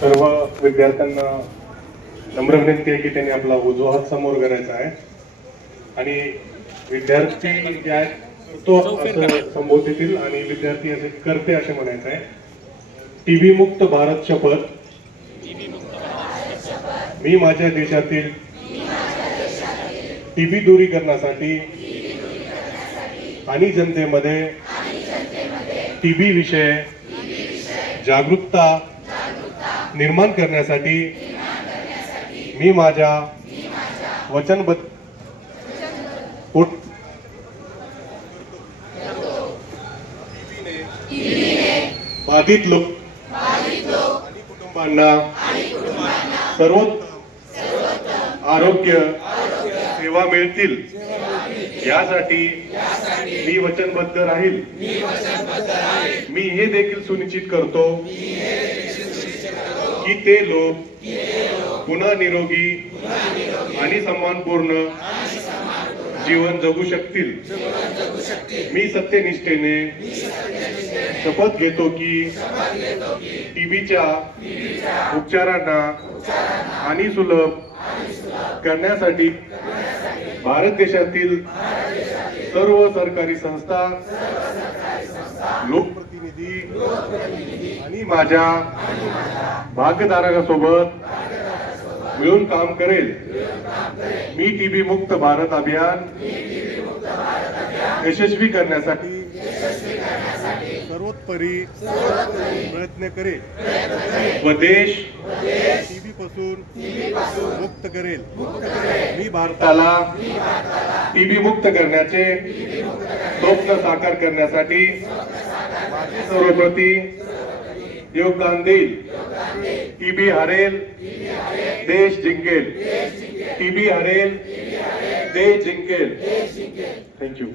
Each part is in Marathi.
सर्व विद्यार्थ्यांना नम्र विनंती आहे की त्यांनी आपला उजवा हात समोर करायचा आहे आणि विद्यार्थी जे आहेत तो असं संबोधितील आणि विद्यार्थी असे करते असे म्हणायचं आहे. टीबी मुक्त भारत शपथ. मी माझ्या देशातील टीबी दूरीकरणासाठी आणि जनतेमध्ये टीबी विषय जागरूकता निर्माण करण्यासाठी मी माझ्या वचनबद्ध बाधित लोक आणि कुटुंबांना सर्वोत्तम आरोग्य सेवा मिळतील यासाठी मी वचनबद्ध राहील. मी हे देखील सुनिश्चित करतो की ते लोक पुन्हा निरोगी आणि सन्मानपूर्ण जीवन जगू शकतील. मी सत्यनिष्ठेने शपथ घेतो की टीबीच्या उपचारांना आणि सुलभ करण्यासाठी भारत देशातील सर्व सरकारी संस्था, लोकप्रतिनिधी आणि माझ्या भागधारकांसोबत मिळून काम करेल. मी टीबी मुक्त भारत अभियान यशस्वी करण्यासाठी सर्वोत्तरी प्रयत्न करेल व देश टीबी पासून मुक्त करेल. मी भारताला टीबी मुक्त करण्याचे स्वप्न साकार करण्यासाठी माझे सर्वप्रती योगदान देईल. टीबी हरेल, देश जिंकेल. टीबी हरेल, देश जिंकेल. थँक्यू.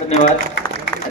धन्यवाद.